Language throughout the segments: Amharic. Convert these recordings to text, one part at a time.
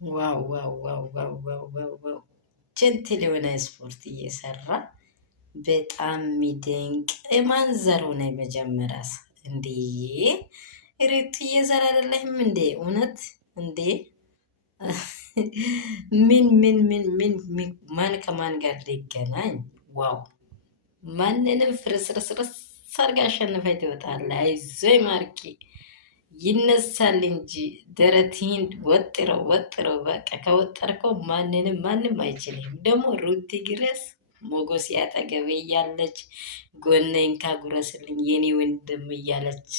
ዋው ዋው ዋው ዋው ዋው ዋው ዋው! ጀንትል የሆነ ስፖርት እየሰራ በጣም የሚደንቅ ማንዘሩ ነው። መጀመሪያስ እንዴ ሬቱ እየዘራ አይደለህም እንዴ? እውነት እንዴ! ምን ማን ከማን ጋር ሊገናኝ? ዋው! ማንንም ፍርስርስርስ ሰርጋ አሸንፈህ ትወጣለህ። አይዞህ ማርኪ ይነሳል እንጂ ደረትህን ወጥረው ወጥረው በቃ ከወጠርከው ማንም አይችልም። ደግሞ ሩቲ ግረስ ሞጎስ ያጠገቤ እያለች ጎነኝ ካጉረስልኝ የኔ ወንድም እያለች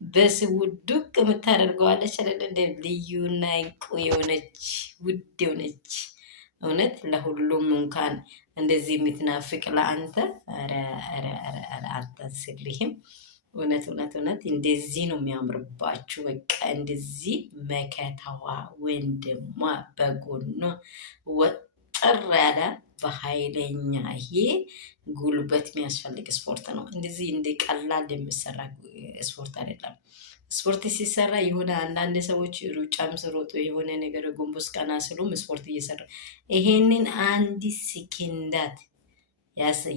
በስቡ ዱቅ የምታደርገዋለች አይደል? እንደ ልዩና እንቁ የሆነች ውድ የሆነች እውነት ለሁሉም እንኳን እንደዚህ የምትናፍቅ ለአንተ አልታስልህም። እውነት እንደዚህ ነው የሚያምርባችሁ። በቃ እንደዚህ መከታዋ ወንድሟ በጎኗ ወጠር ያለ በኃይለኛ ይሄ ጉልበት የሚያስፈልግ ስፖርት ነው። እንደዚህ እንደ ቀላል የሚሰራ ስፖርት አይደለም። ስፖርት ሲሰራ የሆነ አንዳንድ ሰዎች ሩጫም ስሮጡ የሆነ ነገር ጎንበስ ቀና ስሉም ስፖርት እየሰራ ይሄንን አንድ ስኪንዳት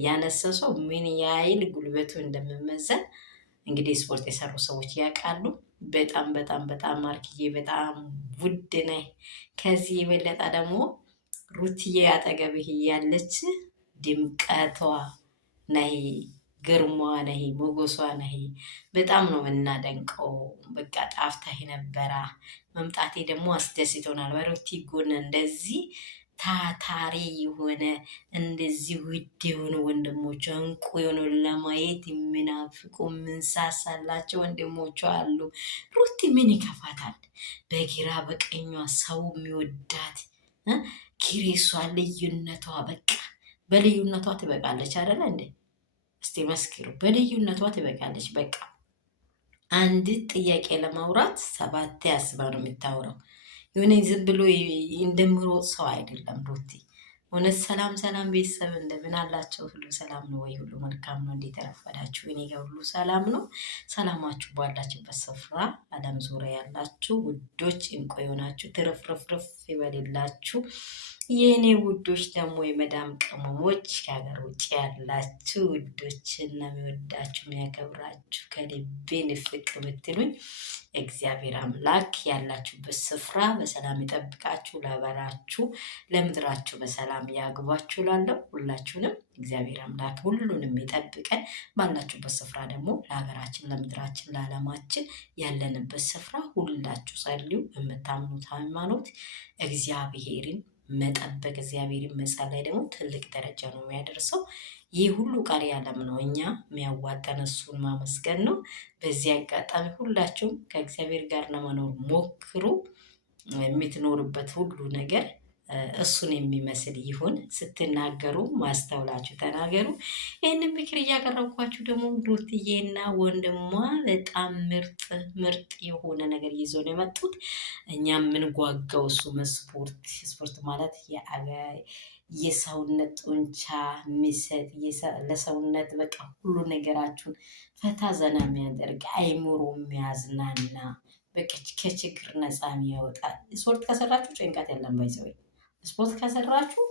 ያነሰ ሰው ምን ያህል ጉልበቱ እንደምመዘን እንግዲህ ስፖርት የሰሩ ሰዎች ያውቃሉ። በጣም ማርክዬ በጣም ውድ ነህ። ከዚህ የበለጠ ደግሞ ሩትዬ አጠገብህ ያለች ድምቀቷ ነህ፣ ግርሟ ነህ፣ ሞገሷ ነህ። በጣም ነው የምናደንቀው። በቃ ጣፍታህ ነበራ። መምጣቴ ደግሞ አስደስቶናል። በሩቲ ጎን እንደዚህ ታታሪ የሆነ እንደዚህ ውድ የሆኑ ወንድሞቿ እንቁ የሆኑ ለማየት የሚናፍቁ ምንሳሳላቸው ወንድሞቿ አሉ። ሩቲ ምን ይከፋታል? በግራ በቀኟ ሰው የሚወዳት ኪሬሷ ልዩነቷ በቃ በልዩነቷ ትበቃለች አይደለ እንዴ? እስቲ መስክሩ። በልዩነቷ ትበቃለች። በቃ አንድ ጥያቄ ለማውራት ሰባቴ አስባ ነው የምታወራው። የሆነ ዝም ብሎ እንደምሮጥ ሰው አይደለም ሩቲ። እውነት ሰላም ቤተሰብ እንደምን አላቸው? ሁሉ ሰላም ነው ወይ? ሁሉ መልካም ነው? እንዴት ተረፈዳችሁ? እኔ ጋር ሁሉ ሰላም ነው። ሰላማችሁ ባላችሁበት ስፍራ ዓለም ዙሪያ ያላችሁ ውዶች እንቆ የሆናችሁ ትርፍርፍርፍ ይበልላችሁ። የእኔ ውዶች ደግሞ የመዳም ቅመሞች ከሀገር ውጭ ያላችሁ ውዶች እና የሚወዳችሁ የሚያከብራችሁ ከልቤ ንፍቅ ብትሉኝ እግዚአብሔር አምላክ ያላችሁበት ስፍራ በሰላም ይጠብቃችሁ፣ ለበራችሁ ለምድራችሁ በሰላም ያግባችሁ። ላለው ሁላችሁንም እግዚአብሔር አምላክ ሁሉንም ይጠብቀን። ባላችሁበት ስፍራ ደግሞ ለሀገራችን፣ ለምድራችን፣ ለዓለማችን ያለንበት ስፍራ ሁላችሁ ጸልዩ። የምታምኑት ሃይማኖት እግዚአብሔርን መጠበቅ እግዚአብሔርን መጸለይ ደግሞ ትልቅ ደረጃ ነው የሚያደርሰው። ይህ ሁሉ ቀሪ ዓለም ነው። እኛ የሚያዋጣን እሱን ማመስገን ነው። በዚህ አጋጣሚ ሁላችሁም ከእግዚአብሔር ጋር ለመኖር ሞክሩ። የምትኖርበት ሁሉ ነገር እሱን የሚመስል ይሁን። ስትናገሩ ማስተውላችሁ ተናገሩ። ይህንን ምክር እያቀረብኳችሁ ደግሞ ሩትዬና ወንድሟ በጣም ምርጥ የሆነ ነገር ይዞ ነው የመጡት። እኛ የምንጓጋው እሱ ስፖርት ማለት የሰውነት ጡንቻ የሚሰጥ ለሰውነት በቃ ሁሉ ነገራችሁን ፈታ ዘና የሚያደርግ አይምሮ የሚያዝናና በቃ ከችግር ነፃ የሚያወጣል። ስፖርት ከሰራችሁ ጭንቀት የለም። ባይዘወይ ስፖርት ከሰራችሁ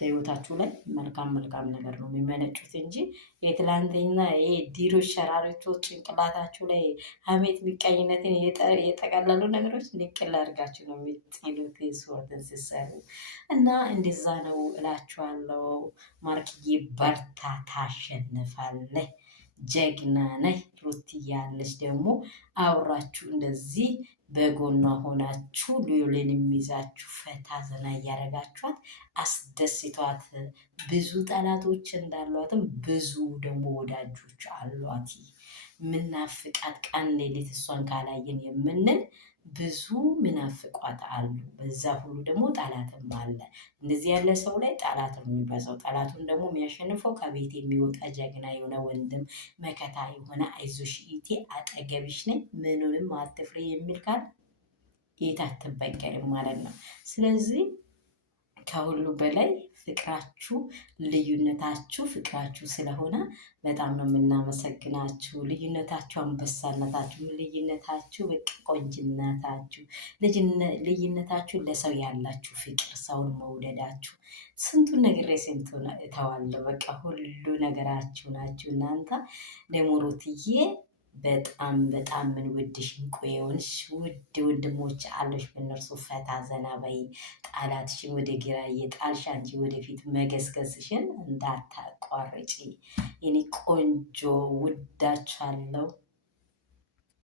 በህይወታችሁ ላይ መልካም ነገር ነው የሚመነጩት እንጂ የትላንትና ዲሮች ሸራሪቶች ጭንቅላታችሁ ላይ ሀሜት፣ ሚቀኝነትን የጠቀለሉ ነገሮች ንቅል አድርጋችሁ ነው የሚጥሉት ስፖርትን ሲሰሩ እና እንደዛ ነው እላችኋለሁ። ማርክዬ በርታ፣ ታሸንፋለህ። ጀግና ነህ። ሩት ያለች ደግሞ አውራችሁ እንደዚህ በጎኗ ሆናችሁ ሊዮልን የሚይዛችሁ ፈታ ዘና እያደረጋችኋት አስደስቷት። ብዙ ጠላቶች እንዳሏትም ብዙ ደግሞ ወዳጆች አሏት። ምናፍቃት ቀን ሌሊት እሷን ካላየን የምንል ብዙ ምናፍቋት አሉ። በዛ ሁሉ ደግሞ ጠላትም አለ። እንደዚህ ያለ ሰው ላይ ጠላት ነው የሚበዛው። ጠላቱን ደግሞ የሚያሸንፈው ከቤት የሚወጣ ጀግና የሆነ ወንድም መከታ የሆነ አይዞሽ ኢቴ አጠገብሽ ነኝ ምኑንም አትፍሬ የሚል ካል የት አትበቀልም ማለት ነው። ስለዚህ ከሁሉ በላይ ፍቅራችሁ ልዩነታችሁ ፍቅራችሁ ስለሆነ በጣም ነው የምናመሰግናችሁ። ልዩነታችሁ አንበሳነታችሁ፣ ልዩነታችሁ በቃ ቆንጅነታችሁ፣ ልዩነታችሁ ለሰው ያላችሁ ፍቅር፣ ሰውን መውደዳችሁ ስንቱን ነግሬ ስንቱን እተዋለሁ። በቃ ሁሉ ነገራችሁ ናችሁ እናንተ። ደግሞ ሩትዬ በጣም በጣም ምን ውድሽ እንቁ የሆንሽ ውድ ወንድሞች አለሽ። በእነርሱ ፈታ ዘና በይ። ጣላትሽን ወደ ግራ እየጣልሽ አንቺ ወደፊት መገስገስሽን እንዳታቋርጪ። የኔ ቆንጆ ውዳችኋለሁ።